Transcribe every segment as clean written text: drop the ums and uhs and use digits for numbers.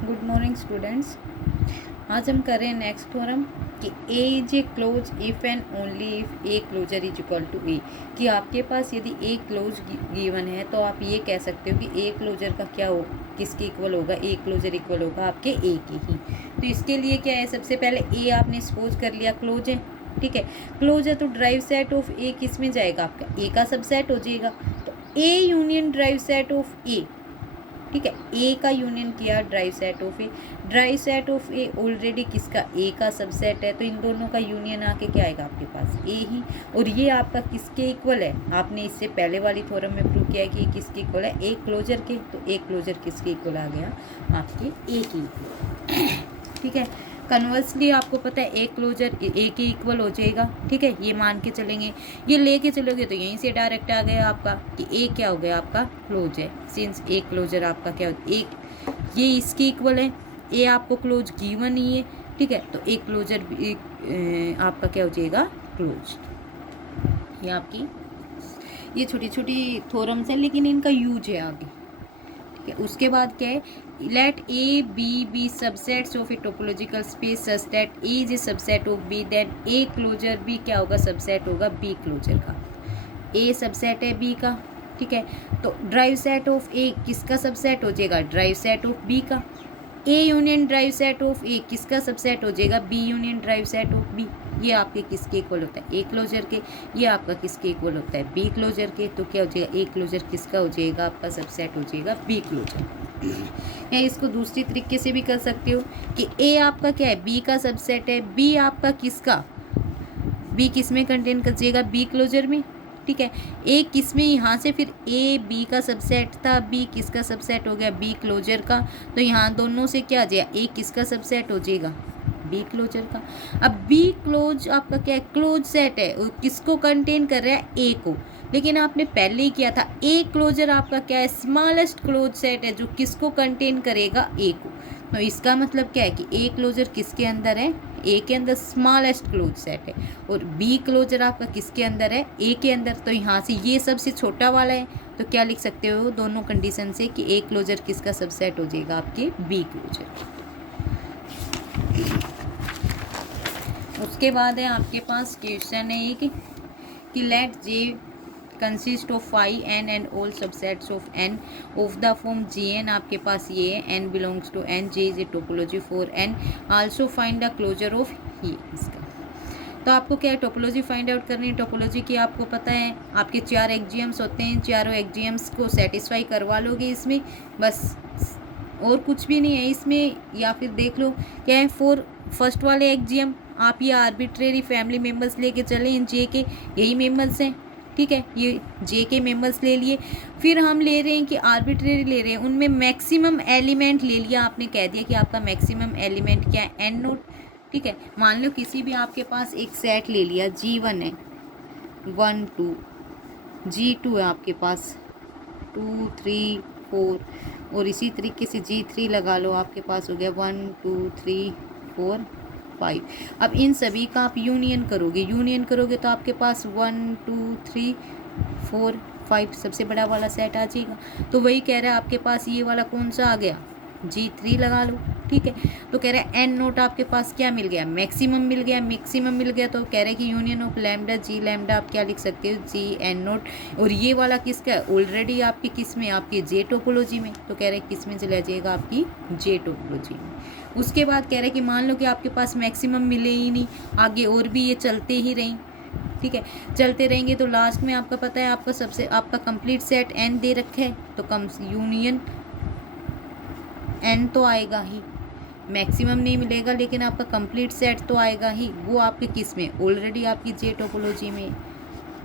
Good morning students. आज हम कर रहे हैं नेक्स्ट थ्योरम कि A is a close if and only if A closure is equal to A. कि आपके पास यदि ए क्लोज गिवन है तो आप ये कह सकते हो कि ए क्लोजर का क्या हो, किसके इक्वल होगा, ए क्लोजर इक्वल होगा आपके ए के ही। तो इसके लिए क्या है, सबसे पहले ए आपने सपोज कर लिया क्लोज है, ठीक है। क्लोज है तो ड्राइव सेट ऑफ ए किस में जाएगा, आपका ए का सबसेट हो जाएगा। तो A union derived set of A, ठीक है। ए का यूनियन किया derived set of A, derived set of A already किसका, ए का सबसेट है, तो इन दोनों का यूनियन आके क्या आएगा आपके पास, ए ही। और ये आपका किसके इक्वल है, आपने इससे पहले वाली थ्योरम में प्रूव किया है कि ये किसके इक्वल है, ए क्लोजर के। तो ए क्लोजर किसके इक्वल आ गया, आपके ए के इक्वल, ठीक है। कन्वर्सली आपको पता है ए क्लोजर ए के इक्वल हो जाएगा, ठीक है। ये मान के चलेंगे, ये लेके चलोगे तो यहीं से डायरेक्ट आ गया आपका कि ए क्या हो गया आपका क्लोज है। सिंस ए क्लोजर आपका क्या हो, ए ये इसके इक्वल है, ए आपको क्लोज गिवन ही है, ठीक है। तो ए क्लोजर आपका क्या हो जाएगा क्लोज। ये आपकी ये छोटी छोटी थ्योरम्स है लेकिन इनका यूज है आगे, ठीक है। उसके बाद क्या है, let a b subsets of a topological space such that a is a subset of b, then a closure b क्या होगा, सबसेट होगा बी क्लोजर का। ए सबसेट है बी का, ठीक है। तो ड्राइव सेट ऑफ ए किसका सबसेट हो जाएगा, ड्राइव सेट ऑफ बी का। A union derived set of A किसका सबसेट हो जाएगा, B union derived set of B. ये आपके किसके इक्वल होता है, ए क्लोजर के। ये आपका किसके इक्वल होता है, बी क्लोजर के। तो क्या हो जाएगा, ए क्लोजर किसका हो जाएगा, आपका सबसेट हो जाएगा बी क्लोजर। या इसको दूसरी तरीके से भी कर सकते हो कि ए आपका क्या है, बी का सबसेट है, बी आपका किसका, बी किस में कंटेन कर जाएगा, बी क्लोजर में, ठीक है। ए किस में, यहाँ से फिर ए बी का सबसेट था, बी किसका सबसेट हो गया, बी क्लोजर का। तो यहाँ दोनों से क्या आ जाएगा, ए किसका सबसेट हो जाएगा, बी क्लोजर का। अब बी क्लोज आपका क्या है, क्लोज सेट है, और किसको कंटेन कर रहा है, ए को। लेकिन आपने पहले ही किया था, ए क्लोजर आपका क्या है, स्मॉलेस्ट क्लोज सेट है जो किसको कंटेन करेगा, ए को। तो इसका मतलब क्या है कि ए क्लोजर किसके अंदर है, ए के अंदर स्मॉलेस्ट क्लोज सेट है, और बी क्लोजर आपका किसके अंदर है, ए के अंदर। तो यहाँ से ये सबसे छोटा वाला है, तो क्या लिख सकते हो दोनों कंडीशन से कि ए क्लोजर किसका सबसेट हो जाएगा, आपके बी क्लोजर। उसके बाद है आपके पास क्वेश्चन है ये कि let J consist of phi N and all subsets of N of the form G N. आपके पास ये है N belongs to N, J is a topology for N, also find the closure of he. इसका तो आपको क्या है, topology find out करनी है। टोपोलॉजी की आपको पता है आपके 4 एक्जियम्स होते हैं, चारों एक्जियम्स को सेटिस्फाई करवा लोगे इसमें, बस और कुछ भी नहीं है इसमें। या फिर देख लो क्या है, फर्स्ट वाले एक्जियम आप ये आर्बिट्रेरी फैमिली मेम्बर्स लेके चले, इन जे के यही मेम्बर्स हैं, ठीक है। ये जे के मेंबर्स ले लिए, फिर हम ले रहे हैं कि आर्बिट्रेरी ले रहे हैं, उनमें मैक्सिमम एलिमेंट ले लिया, आपने कह दिया कि आपका मैक्सिमम एलिमेंट क्या है, एन नोट, ठीक है। मान लो किसी भी आपके पास एक सेट ले लिया, G1 है, 1 2, G2 है आपके पास 2 3 4, और इसी तरीके से G3 लगा लो, आपके पास हो गया 1 2 3 4 5। अब इन सभी का आप यूनियन करोगे तो आपके पास 1 2 3 4 5 सबसे बड़ा वाला सेट आ जाएगा। तो वही कह रहा है आपके पास ये वाला कौन सा आ गया, G3 लगा लो, ठीक है। तो कह रहा है एन नोट आपके पास क्या मिल गया, मैक्सिमम मिल गया। तो कह रहा है कि union of lambda G lambda आप क्या लिख सकते हो, जी एन नोट। और ये वाला किसका है, ऑलरेडी आपकी किस में, आपकी जे टोपोलॉजी में। तो कह रहे हैं किस में चला जाएगा, आपकी जे टोपोलॉजी में। उसके बाद कह रहे हैं कि मान लो कि आपके पास मैक्सिमम मिले ही नहीं, आगे और भी ये चलते ही रहें, ठीक है। चलते रहेंगे तो लास्ट में आपका पता है आपका कंप्लीट सेट एन दे रखा है, तो कम यूनियन एन तो आएगा ही, मैक्सिमम नहीं मिलेगा लेकिन आपका कंप्लीट सेट तो आएगा ही। वो आपके किस में, ऑलरेडी आपकी जे टोपोलॉजी में,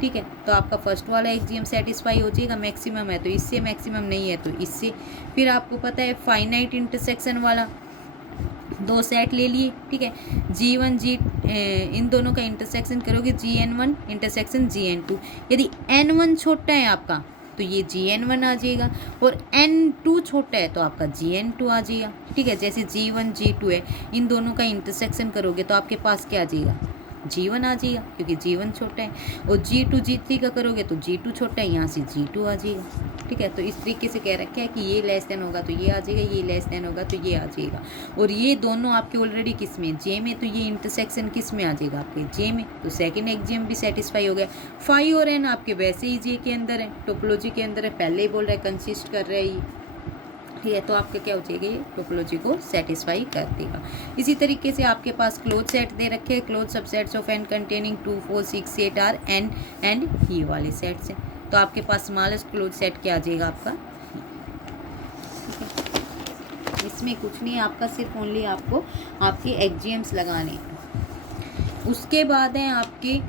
ठीक है। तो आपका फर्स्ट वाला एक्जियम सेटिस्फाई हो जाएगा, मैक्सिमम है तो इससे, मैक्सिमम नहीं है तो इससे। फिर आपको पता है फाइनाइट इंटरसेक्शन वाला 2 सेट ले लिए, ठीक है। G1 इन दोनों का इंटरसेक्शन करोगे, GN1 इंटरसेक्शन GN2। यदि N1 छोटा है आपका तो ये GN1 आ जाएगा, और N2 छोटा है तो आपका GN2 आ जाएगा, ठीक है। जैसे G1 G2 है, इन दोनों का इंटरसेक्शन करोगे तो आपके पास क्या आ जाएगा, G1 आ जाएगा क्योंकि G1 छोटा है। और G2 G3 का करोगे तो G2 छोटा है, यहाँ से G2 आ जाएगा। ठीक है। तो इस तरीके से कह रखा है कि ये लेस देन होगा तो ये आ जाएगा, ये लेस देन होगा तो ये आ जाएगा। और ये दोनों आपके ऑलरेडी किस में, जे में, तो ये इंटरसेक्शन किस में आ जाएगा, आपके जे में। तो सेकंड एग्जाम भी सेटिस्फाई हो गया। फाई और एन आपके वैसे ही जे के अंदर है, टोपोलॉजी के अंदर है, पहले ही बोल रहा है कंसिस्ट कर रहा है ये, ठीक है। तो आपका क्या हो जाएगा, ये टोपोलॉजी को सेटिस्फाई कर देगा। इसी तरीके से आपके पास क्लोज सेट दे रखे हैं, close subsets of N containing 2 4 6 8 are N and ये वाले सेट्स हैं। तो आपके पास स्मॉलेस्ट क्लोज सेट क्या आ जाएगा आपका, ठीक है। इसमें कुछ नहीं है आपका, सिर्फ ओनली आपको आपके एक्जियम्स लगाने हैं। उसके बाद है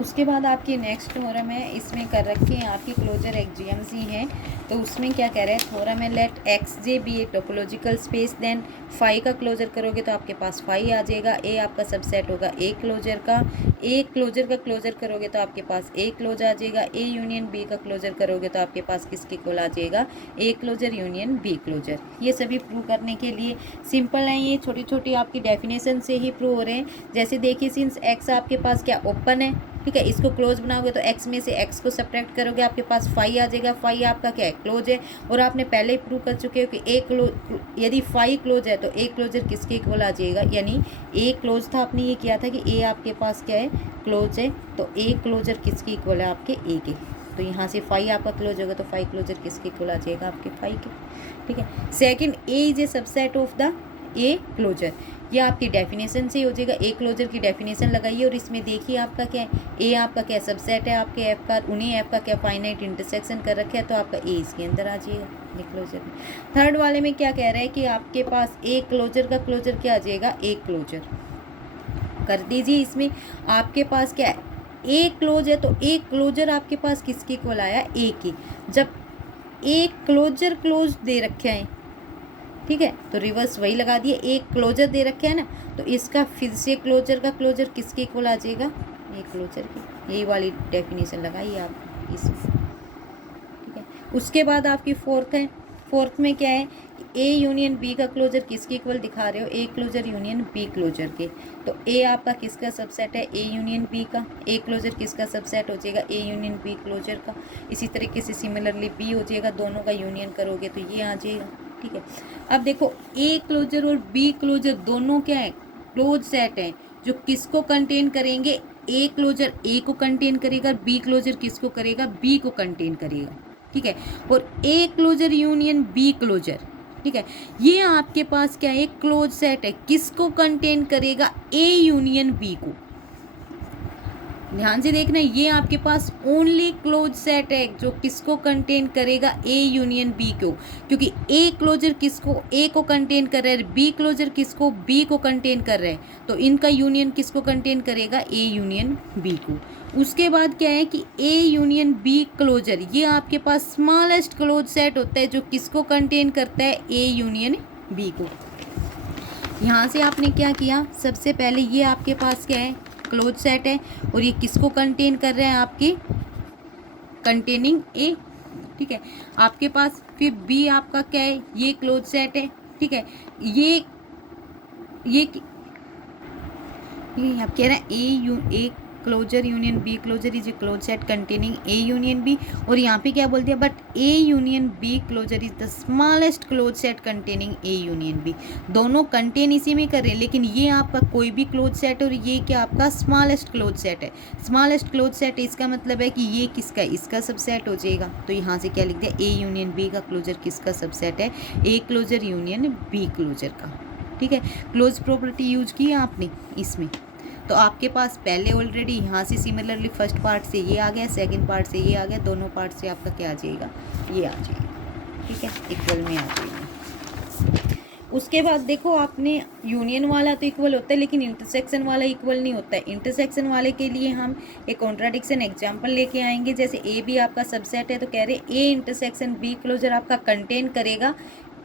उसके बाद आपकी नेक्स्ट थ्योरम है, इसमें कर रखे हैं आपकी क्लोजर एक्जियम्स ही हैं। तो उसमें क्या कह रहे हैं, थ्योरम है let X J be a topological space, then phi का क्लोजर करोगे तो आपके पास फाई आ जाएगा। ए आपका सबसेट होगा ए क्लोजर का, ए क्लोजर का क्लोजर करोगे तो आपके पास ए क्लोज आ जाएगा। ए यूनियन बी का क्लोजर करोगे तो आपके पास किसके इक्वल आ जाएगा, a closure union b closure. ये सभी प्रूव करने के लिए सिंपल है, ये छोटी छोटी आपकी डेफिनेशन से ही प्रूव हो रहे हैं। जैसे देखिए सिंस एक्स आपके पास क्या ओपन है, ठीक है, इसको क्लोज बनाओगे तो एक्स में से एक्स को सब्ट्रैक्ट करोगे आपके पास फाई आ जाएगा। फाई आपका क्या है, क्लोज है। और आपने पहले ही प्रूव कर चुके हो कि ए क्लोज, यदि फाई क्लोज है तो ए क्लोजर किसके इक्वल आ जाएगा, यानी ए क्लोज था, आपने ये किया था कि ए आपके पास क्या है, क्लोज है। तो ए क्लोजर किसके इक्वल है, आपके ए के। तो यहाँ से फाई आपका क्लोज होगा तो फाई क्लोजर किसके इक्वल आ जाएगा, आपके फाई के, ठीक है। Second, a is a subset of the a closure, ये आपकी डेफिनेशन से हो जाएगा। ए क्लोजर की डेफिनेशन लगाइए और इसमें देखिए आपका क्या है, ए आपका क्या सबसेट है आपके एफ का, उन्हीं एफ का क्या फाइनाइट इंटरसेक्शन कर रखा है, तो आपका ए इसके अंदर आ जाएगा ए क्लोजर में। थर्ड वाले में क्या कह रहा है कि आपके पास ए क्लोजर का क्लोजर क्या आ जाएगा, ए क्लोजर कर दीजिए। इसमें आपके पास क्या है, ए क्लोज है तो ए क्लोजर आपके पास किसके इक्वल आया, ए के। जब ए क्लोजर क्लोज दे रखे हैं, ठीक है, तो रिवर्स वही लगा दिए, एक क्लोजर दे रखे हैं ना, तो इसका फिर से क्लोजर का क्लोजर किसके इक्वल आ जाएगा, ये क्लोजर की। यही वाली डेफिनेशन लगाइए आप इसमें, ठीक है। उसके बाद आपकी फोर्थ है, फोर्थ में क्या है, ए यूनियन बी का क्लोजर किसके इक्वल दिखा रहे हो, a closure union b closure के। तो ए आपका किसका सबसेट है, ए यूनियन बी का। ए क्लोजर किसका सबसेट हो जाएगा, ए यूनियन बी क्लोजर का। इसी तरीके से सिमिलरली बी हो जाएगा, दोनों का यूनियन करोगे तो ये आ जाएगा, ठीक है। अब देखो ए क्लोजर और बी क्लोजर दोनों क्या है, क्लोज सेट है, जो किसको कंटेन करेंगे, ए क्लोजर ए को कंटेन करेगा, बी क्लोजर किसको करेगा, बी को कंटेन करेगा, ठीक है। और a closure union b closure, ठीक है, ये आपके पास क्या है, क्लोज सेट है, किसको कंटेन करेगा, ए यूनियन बी को। ध्यान से देखना, ये आपके पास ओनली क्लोज सेट है जो किसको कंटेन करेगा, ए यूनियन बी को, क्योंकि ए क्लोजर किसको, ए को कंटेन कर रहा है, बी क्लोजर किसको, बी को कंटेन कर रहा है, तो इनका यूनियन किसको कंटेन करेगा, ए यूनियन बी को। उसके बाद क्या है कि ए यूनियन बी क्लोजर, ये आपके पास स्मॉलेस्ट क्लोज सेट होता है जो किसको कंटेन करता है, ए यूनियन बी को। यहाँ से आपने क्या किया, सबसे पहले ये आपके पास क्या है, क्लोज सेट है, और ये किसको कंटेन कर रहे हैं, आपकी कंटेनिंग ए, ठीक है। आपके पास फिर बी आपका क्या है, ये क्लोज सेट है, ठीक है। ये आप कह रहे हैं a closure union b closure is a close set containing a union b, और यहाँ पे क्या बोल दिया, but a union b closure is the smallest close set containing a union b. दोनों कंटेन इसी में कर रहे हैं, लेकिन ये आपका कोई भी क्लोज सेट और ये क्या आपका स्मॉलेस्ट क्लोज सेट है। स्मॉलेस्ट क्लोज सेट इसका मतलब है कि ये किसका, इसका सबसेट हो जाएगा। तो यहाँ से क्या लिख दिया, ए यूनियन बी का क्लोजर किसका सबसेट है, a closure union b closure का, ठीक है। क्लोज प्रॉपर्टी यूज की है आपने इसमें, तो आपके पास पहले ऑलरेडी यहाँ से सिमिलरली फर्स्ट पार्ट से ये आ गया, सेकंड पार्ट से ये आ गया, दोनों पार्ट से आपका क्या आ जाएगा, ये आ जाएगा, ठीक है, इक्वल में आ जाएगा। उसके बाद देखो आपने यूनियन वाला तो इक्वल होता है, लेकिन इंटरसेक्शन वाला इक्वल नहीं होता है। इंटरसेक्शन वाले के लिए हम एक कॉन्ट्राडिक्शन एग्जांपल लेके आएंगे। जैसे ए बी आपका सबसेट है, तो कह रहे ए इंटरसेक्शन बी क्लोजर आपका कंटेन करेगा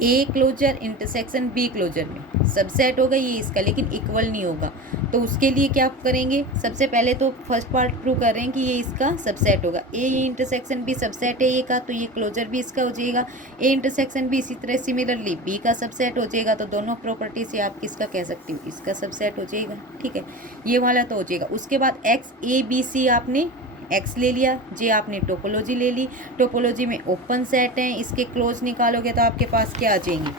a closure intersection b closure में, सबसेट होगा ये इसका, लेकिन इक्वल नहीं होगा। तो उसके लिए क्या करेंगे, सबसे पहले तो फर्स्ट पार्ट प्रूव कर रहे हैं कि ये इसका सबसेट होगा। ए इंटरसेक्शन बी सबसेट है ए का, तो ये क्लोजर भी इसका हो जाएगा। ए इंटरसेक्शन बी इसी तरह सिमिलरली बी का सबसेट हो जाएगा। तो दोनों प्रॉपर्टी से आप किसका कह सकती हो, इसका सबसेट हो जाएगा, ठीक है, ये वाला तो हो जाएगा। उसके बाद एक्स ए बी सी आपने एक्स ले लिया, जे आपने टोपोलॉजी ले ली, टोपोलॉजी में ओपन सेट हैं, इसके क्लोज निकालोगे तो आपके पास क्या आ जाएंगे,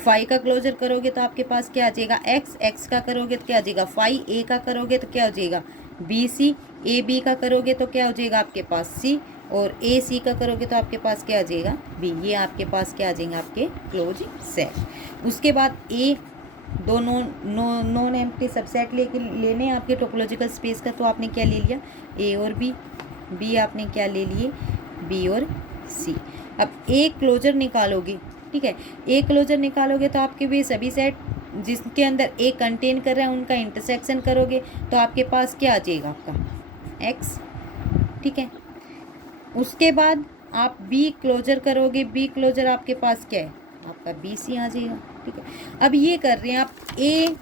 फाई का क्लोजर करोगे तो आपके पास क्या आ जाएगा एक्स, एक्स का करोगे तो क्या आ जाएगा फाई, ए का करोगे तो क्या हो जाएगा बी सी, ए बी का करोगे तो क्या हो जाएगा आपके पास सी, और ए सी का करोगे तो आपके पास क्या आ जाएगा बी। ये आपके पास क्या आ जाएंगे आपके क्लोज सेट। उसके बाद ए दो नॉन एम्प्टी सबसेट लेने हैं आपके टोपोलॉजिकल स्पेस का, तो आपने क्या ले लिया ए और बी आपने क्या ले लिए बी और सी। अब ए क्लोजर निकालोगे, ठीक है, ए क्लोजर निकालोगे तो आपके भी सभी सेट जिसके अंदर ए कंटेन कर रहा है उनका इंटरसेक्शन करोगे तो आपके पास क्या आ जाएगा आपका एक्स, ठीक है। उसके बाद आप बी क्लोजर करोगे, बी क्लोजर आपके पास क्या है आपका बी सी आ जाएगा, ठीक है। अब ये कर रहे हैं आप a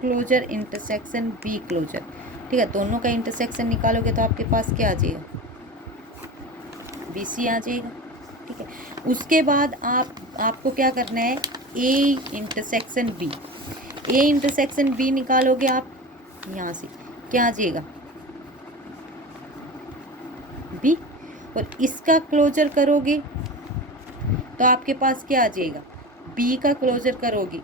closure intersection b closure, ठीक है, दोनों का इंटरसेक्शन निकालोगे तो आपके पास क्या आ जाएगा बी सी आ जाएगा, ठीक है। उसके बाद आपको क्या करना है a intersection b, a intersection b निकालोगे आप यहाँ से क्या आ जाएगा बी, और इसका क्लोजर करोगे तो आपके पास क्या आ जाएगा बी का क्लोजर करोगे,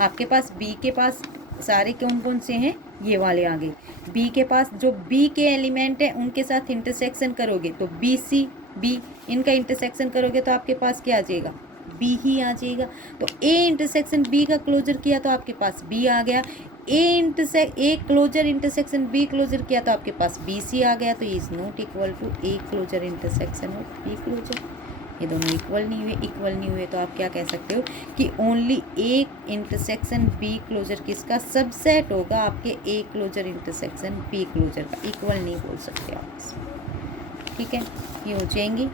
आपके पास बी के पास सारे कौन कौन से हैं ये वाले आ गए, बी के पास जो बी के एलिमेंट है उनके साथ इंटरसेक्शन करोगे तो बी सी बी, इनका इंटरसेक्शन करोगे तो आपके पास क्या आ जाएगा बी ही आ जाएगा। तो ए इंटरसेक्शन बी का क्लोजर किया तो आपके पास बी आ गया, a closure intersection b closure किया तो आपके पास बी सी आ गया। तो is not equal to a closure intersection of b closure, ये दोनों इक्वल नहीं हुए तो आप क्या कह सकते हो कि only a intersection b closure किसका सबसेट होगा आपके a closure intersection b closure का, इक्वल नहीं बोल सकते आप, ठीक है। ये हो जाएंगी